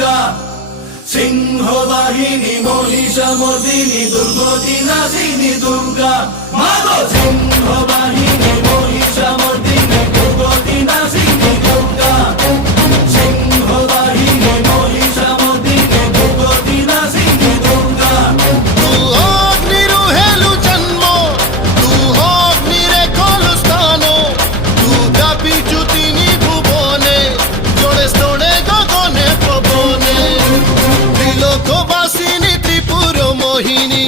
দুর্গা, সিংহবাহিনী মহিষামর্দিনী দুর্গতি নাশিনী দুর্গা, মাগো সিংহবাহিনী মহিষামর্দিনী দুর্গতি নাশিনী দুর্গা, সিংহবাহিনী মহিষামর্দিনী দুর্গতি নাশিনী দুর্গা। তু অগ্নিরু হেলু জন্ম, তু অগ্নিরে খলু স্থান, তু ব্যাপিছু তিনি ভুবনে, জোড়ে স্তোড়ে গগনে পবনে। ত্রিলোকবাসিনী ত্রিপুর মোহিনী,